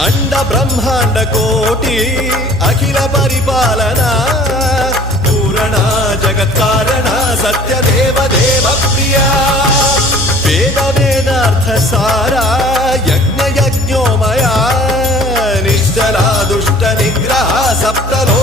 अंड ब्रह्मांड कोटि अखिल परिपालना पूरणा जगत्कारणा सत्यदेव देव प्रिया वेद वेदार्थ सारा यज्ञ यज्ञोमया निश्चला दुष्ट निग्रह सप्तलो